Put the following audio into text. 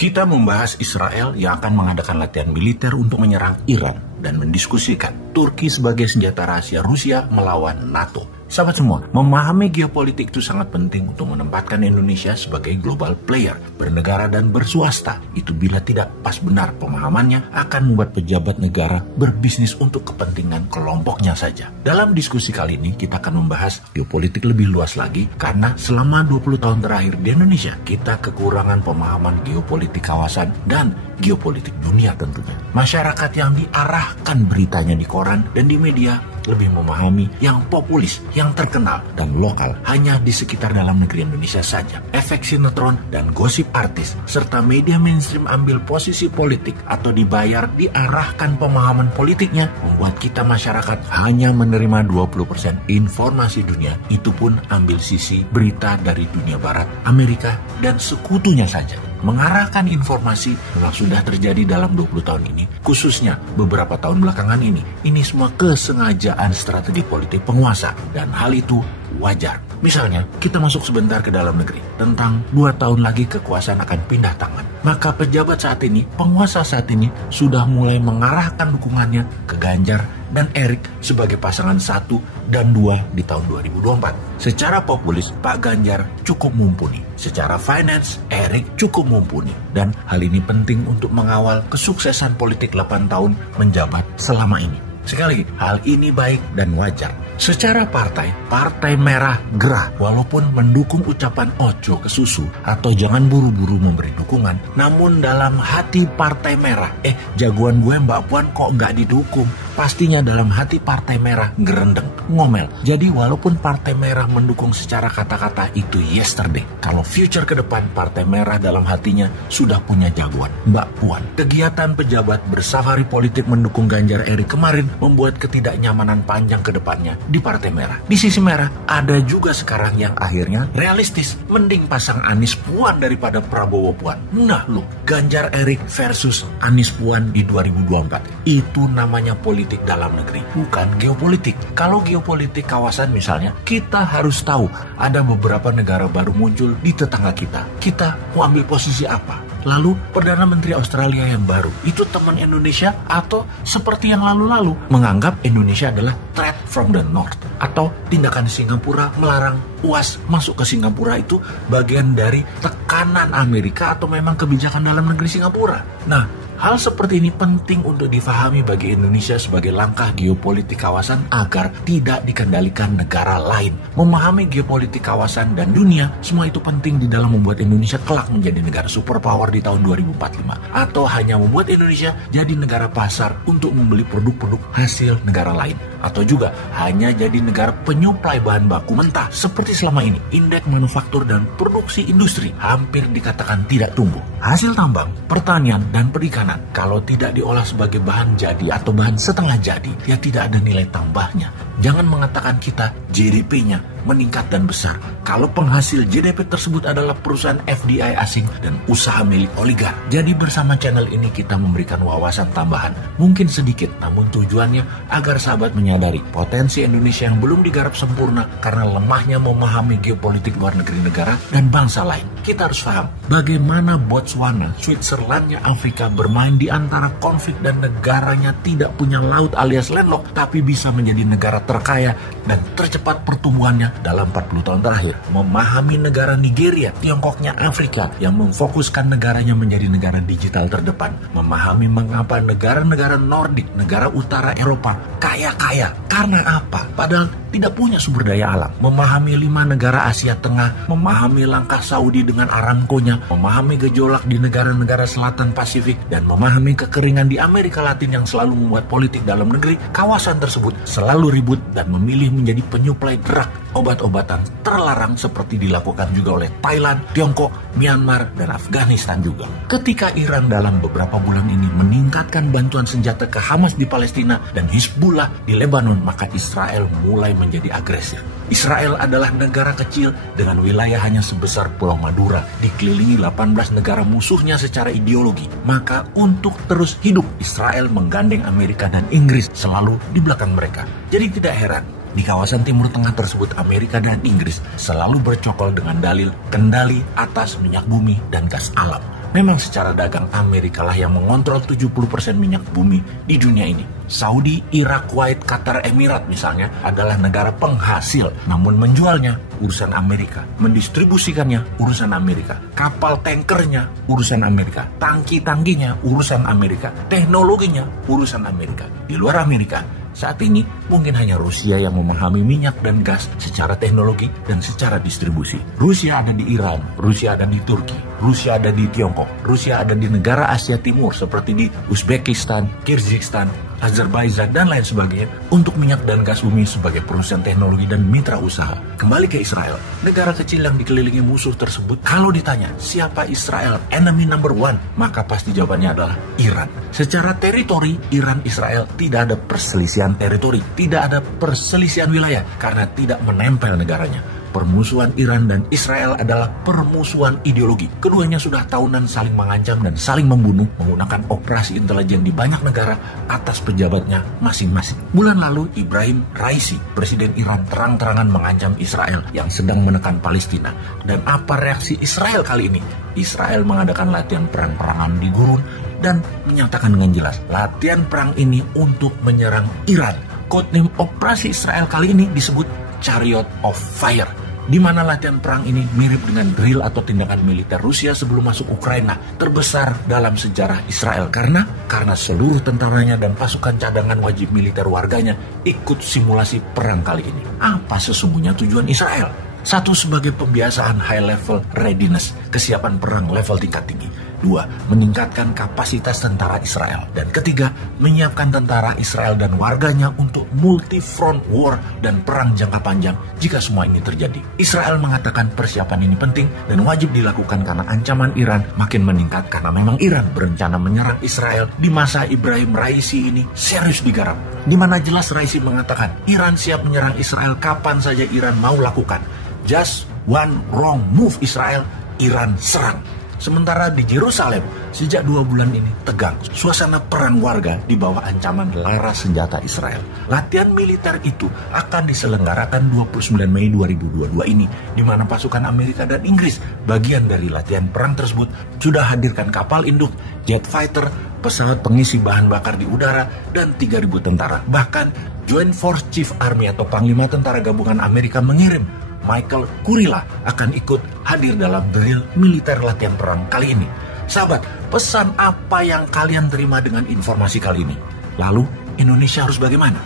Kita membahas Israel yang akan mengadakan latihan militer untuk menyerang Iran dan mendiskusikan Turki sebagai senjata rahasia Rusia melawan NATO. Sahabat semua, memahami geopolitik itu sangat penting untuk menempatkan Indonesia sebagai global player, bernegara dan berswasta. Itu bila tidak pas benar pemahamannya akan membuat pejabat negara berbisnis untuk kepentingan kelompoknya saja. Dalam diskusi kali ini kita akan membahas geopolitik lebih luas lagi karena selama 20 tahun terakhir di Indonesia kita kekurangan pemahaman geopolitik kawasan dan geopolitik dunia tentunya. Masyarakat yang diarahkan beritanya di koran dan di media lebih memahami yang populis, yang terkenal, dan lokal hanya di sekitar dalam negeri Indonesia saja. Efek sinetron dan gosip artis, serta media mainstream ambil posisi politik atau dibayar diarahkan pemahaman politiknya, membuat kita masyarakat hanya menerima 20% informasi dunia, itu pun ambil sisi berita dari dunia barat, Amerika, dan sekutunya saja. Mengarahkan informasi memang sudah terjadi dalam 20 tahun ini, khususnya beberapa tahun belakangan ini. Ini semua kesengajaan strategi politik penguasa, dan hal itu wajar. Misalnya, kita masuk sebentar ke dalam negeri, tentang 2 tahun lagi kekuasaan akan pindah tangan. Maka pejabat saat ini, penguasa saat ini, sudah mulai mengarahkan dukungannya ke Ganjar dan Erik sebagai pasangan 1 dan 2 di tahun 2024. Secara populis, Pak Ganjar cukup mumpuni. Secara finance, Erik cukup mumpuni. Dan hal ini penting untuk mengawal kesuksesan politik 8 tahun menjabat selama ini. Sekali lagi, hal ini baik dan wajar. Secara Partai Merah gerah walaupun mendukung ucapan ojo ke susu atau jangan buru-buru memberi dukungan. Namun dalam hati Partai Merah, jagoan gue Mbak Puan kok nggak didukung? Pastinya dalam hati Partai Merah gerendeng, ngomel. Jadi walaupun Partai Merah mendukung secara kata-kata itu yesterday, kalau future ke depan Partai Merah dalam hatinya sudah punya jagoan, Mbak Puan. Kegiatan pejabat bersafari politik mendukung Ganjar Erik kemarin membuat ketidaknyamanan panjang ke depannya di Partai Merah. Di sisi merah, ada juga sekarang yang akhirnya realistis. Mending pasang Anies Puan daripada Prabowo Puan. Nah lu, Ganjar Erik versus Anies Puan di 2024. Itu namanya politik dalam negeri, bukan geopolitik. Kalau geopolitik kawasan misalnya, kita harus tahu ada beberapa negara baru muncul di tetangga kita. Kita mau ambil posisi apa? Lalu Perdana Menteri Australia yang baru, itu teman Indonesia atau seperti yang lalu-lalu menganggap Indonesia adalah threat from the north, atau tindakan Singapura melarang UAS masuk ke Singapura itu bagian dari tekanan Amerika atau memang kebijakan dalam negeri Singapura. Nah, hal seperti ini penting untuk difahami bagi Indonesia sebagai langkah geopolitik kawasan agar tidak dikendalikan negara lain. Memahami geopolitik kawasan dan dunia, semua itu penting di dalam membuat Indonesia kelak menjadi negara superpower di tahun 2045. Atau hanya membuat Indonesia jadi negara pasar untuk membeli produk-produk hasil negara lain. Atau juga hanya jadi negara penyuplai bahan baku mentah seperti selama ini. Indeks manufaktur dan produksi industri hampir dikatakan tidak tumbuh. Hasil tambang, pertanian, dan perikanan kalau tidak diolah sebagai bahan jadi atau bahan setengah jadi, ya tidak ada nilai tambahnya. Jangan mengatakan kita GDP-nya meningkat dan besar kalau penghasil GDP tersebut adalah perusahaan FDI asing dan usaha milik oligark. Jadi bersama channel ini kita memberikan wawasan tambahan, mungkin sedikit, namun tujuannya agar sahabat menyadari potensi Indonesia yang belum digarap sempurna karena lemahnya memahami geopolitik luar negeri negara dan bangsa lain. Kita harus paham bagaimana Botswana, Switzerlandnya Afrika bermain di antara konflik dan negaranya tidak punya laut alias landlocked, tapi bisa menjadi negara terkaya dan tercepat pertumbuhannya dalam 40 tahun terakhir. Memahami negara Nigeria, Tiongkoknya Afrika yang memfokuskan negaranya menjadi negara digital terdepan. Memahami mengapa negara-negara Nordik, negara utara Eropa kaya-kaya. Karena apa? Padahal tidak punya sumber daya alam. Memahami 5 negara Asia Tengah, memahami langkah Saudi dengan Aramco-nya, memahami gejolak di negara-negara selatan Pasifik, dan memahami kekeringan di Amerika Latin yang selalu membuat politik dalam negeri kawasan tersebut selalu ribut dan memilih menjadi penyuplai drug, obat-obatan terlarang seperti dilakukan juga oleh Thailand, Tiongkok, Myanmar, dan Afghanistan juga. Ketika Iran dalam beberapa bulan ini meningkatkan bantuan senjata ke Hamas di Palestina dan Hizbullah di Lebanon, maka Israel mulai menjadi agresif. Israel adalah negara kecil dengan wilayah hanya sebesar Pulau Madura, dikelilingi 18 negara musuhnya secara ideologi. Maka untuk terus hidup, Israel menggandeng Amerika dan Inggris selalu di belakang mereka. Jadi tidak heran di kawasan Timur Tengah tersebut Amerika dan Inggris selalu bercokol dengan dalil kendali atas minyak bumi dan gas alam. Memang secara dagang Amerika lah yang mengontrol 70% minyak bumi di dunia ini. Saudi, Irak, Kuwait, Qatar, Emirat misalnya adalah negara penghasil, namun menjualnya urusan Amerika, mendistribusikannya urusan Amerika, kapal tankernya urusan Amerika, tangki-tangkinya urusan Amerika, teknologinya urusan Amerika. Di luar Amerika, saat ini mungkin hanya Rusia yang memahami minyak dan gas secara teknologi dan secara distribusi. Rusia ada di Iran, Rusia ada di Turki, Rusia ada di Tiongkok, Rusia ada di negara Asia Timur seperti di Uzbekistan, Kyrgyzstan, Azerbaijan, dan lain sebagainya untuk minyak dan gas bumi sebagai perusahaan teknologi dan mitra usaha. Kembali ke Israel, negara kecil yang dikelilingi musuh tersebut, kalau ditanya siapa Israel enemy number one, maka pasti jawabannya adalah Iran. Secara teritori, Iran-Israel tidak ada perselisihan teritori, tidak ada perselisihan wilayah karena tidak menempel negaranya. Permusuhan Iran dan Israel adalah permusuhan ideologi. Keduanya sudah tahunan saling mengancam dan saling membunuh menggunakan operasi intelijen di banyak negara atas pejabatnya masing-masing. Bulan lalu, Ibrahim Raisi, presiden Iran, terang-terangan mengancam Israel yang sedang menekan Palestina. Dan apa reaksi Israel kali ini? Israel mengadakan latihan perang-perangan di gurun dan menyatakan dengan jelas, latihan perang ini untuk menyerang Iran. Codename operasi Israel kali ini disebut Chariot of Fire, di mana latihan perang ini mirip dengan drill atau tindakan militer Rusia sebelum masuk Ukraina, terbesar dalam sejarah Israel karena seluruh tentaranya dan pasukan cadangan wajib militer warganya ikut simulasi perang kali ini. Apa sesungguhnya tujuan Israel? Satu, sebagai pembiasaan high level readiness, kesiapan perang level tingkat tinggi. Dua, meningkatkan kapasitas tentara Israel. Dan ketiga, menyiapkan tentara Israel dan warganya untuk multi-front war dan perang jangka panjang jika semua ini terjadi. Israel mengatakan persiapan ini penting dan wajib dilakukan karena ancaman Iran makin meningkat karena memang Iran berencana menyerang Israel di masa Ibrahim Raisi ini serius digarap. Di mana jelas Raisi mengatakan Iran siap menyerang Israel kapan saja Iran mau lakukan. Just one wrong move Israel, Iran serang. Sementara di Yerusalem, sejak 2 bulan ini tegang. Suasana perang warga di bawah ancaman laras senjata Israel. Latihan militer itu akan diselenggarakan 29 Mei 2022 ini, di mana pasukan Amerika dan Inggris, bagian dari latihan perang tersebut, sudah hadirkan kapal induk, jet fighter, pesawat pengisi bahan bakar di udara, dan 3.000 tentara. Bahkan, Joint Force Chief Army atau Panglima Tentara Gabungan Amerika mengirim Michael Kurilla akan ikut hadir dalam drill militer latihan perang kali ini. Sahabat, pesan apa yang kalian terima dengan informasi kali ini? Lalu, Indonesia harus bagaimana?